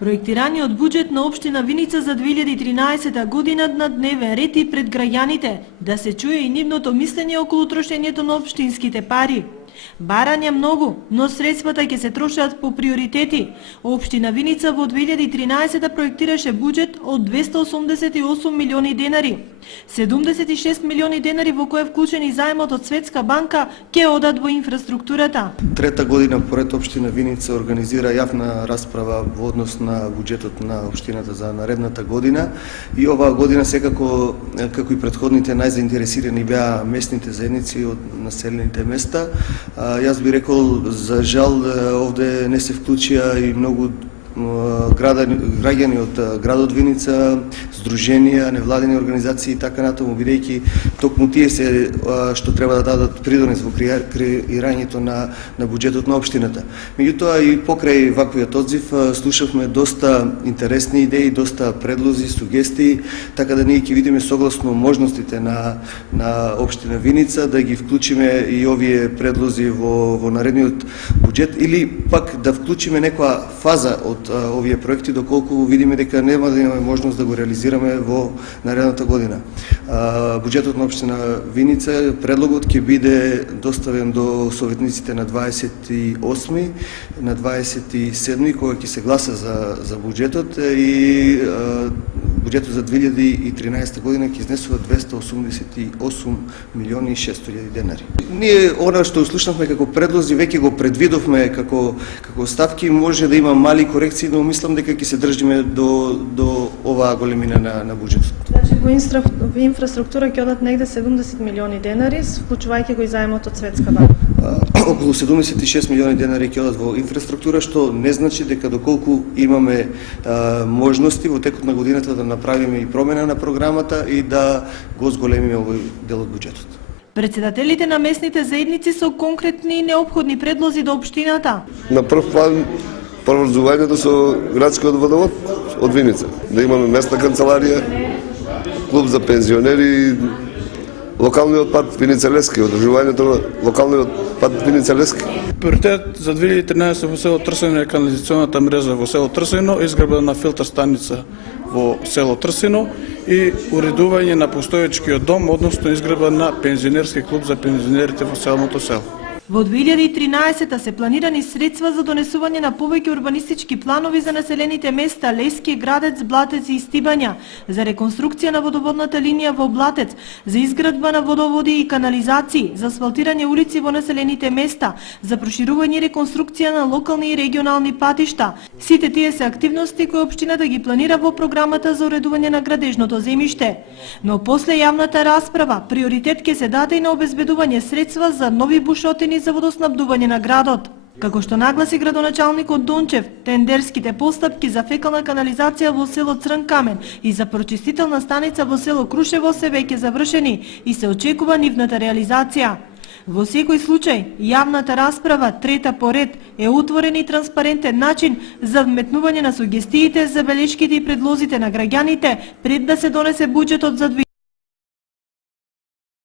Проектираниот буџет на општина Виница за 2013 година на дневен ред и пред граѓаните, да се чуе и нивното мислење околу трошењето на општинските пари. Барања многу, но средствата ќе се трошат по приоритети. Општина Виница во 2013 проектираше буџет од 288 милиони денари. 76 милиони денари во кој е вклучени заемот од Светска банка ќе одат во инфраструктурата. Трета година поред општина Виница организира јавна расправа во однос на буџетот на општината за наредната година и оваа година секако како и претходните најзаинтересирани беа местните заедници од населените места. Јас би рекол, за жал, овде не се вклучија и многу граѓани од градот Виница, здруженија, невладени организации и така натаму, бидејќи токму тие се што треба да дадат придонес во креирањето на буџетот на општината. Меѓутоа и покрај ваквиот одзив слушавме доста интересни идеи, доста предлози, сугестии, така да ние ќе видиме согласно можностите на општина Виница да ги вклучиме и овие предлози во наредниот буџет или пак да вклучиме некоја фаза од овие проекти доколку видиме дека нема да имаме можност да го реализираме во наредната година. Буџетот на општина Виница, предлогот ќе биде доставен до советниците на 28, на 27 кога ќе се гласа за буџетот и буџетот за 2013 година ќе изнесува 288 милиони и 600 хиляди денари. Ние она што услушнавме како предлози веќе го предвидовме како ставки, може да има мали корекции, но мислам дека ќе се држиме до оваа големина на буџетот. Значи во инфраструктура ќе одат негде 70 милиони денари, вклучувајќи го и заемот од Светска банка. Околу 76 милиони денари ќе одат во инфраструктура, што не значи дека доколку имаме можности во текот на годината да направиме и промена на програмата и да го зголемиме овој дел од буџетот. Председателите на местните заедници со конкретни и неопходни предлози до општината. На прв план поврзувањето со градскиот водовод од Виница, да имаме местна канцеларија, клуб за пензионери, локалниот пат Виница Лески, одржувањето на локалниот пат Виница Лески. Приоритет за 2013 во село Трсино е канализационната мрежа во село Трсино, изградба на филтер станица во село Трсино и уредување на постоечкиот дом, односно изградба на пензионерски клуб за пензионерите во самото село. Во 2013 се планирани средства за донесување на повеќе урбанистички планови за населените места Лески, Градец, Блатец и Стибања, за реконструкција на водоводната линија во Блатец, за изградба на водоводи и канализации, за асфалтирање улици во населените места, за проширување и реконструкција на локални и регионални патишта. Сите тие се активности кои општината ги планира во програмата за уредување на градежното земјиште. Но после јавната расправа, приоритет ќе се даде и на обезбедување средства за нови бушотини за водоснабдување на градот. Како што нагласи градоначалникот Дончев, тендерските постапки за фекална канализација во село Црн Камен и за прочистителна станица во село Крушево се веќе завршени и се очекува нивната реализација. Во секој случај, јавната расправа, трета по ред, е отворен и транспарентен начин за вметнување на сугестиите, забелешките и предлозите на граѓаните пред да се донесе буџетот за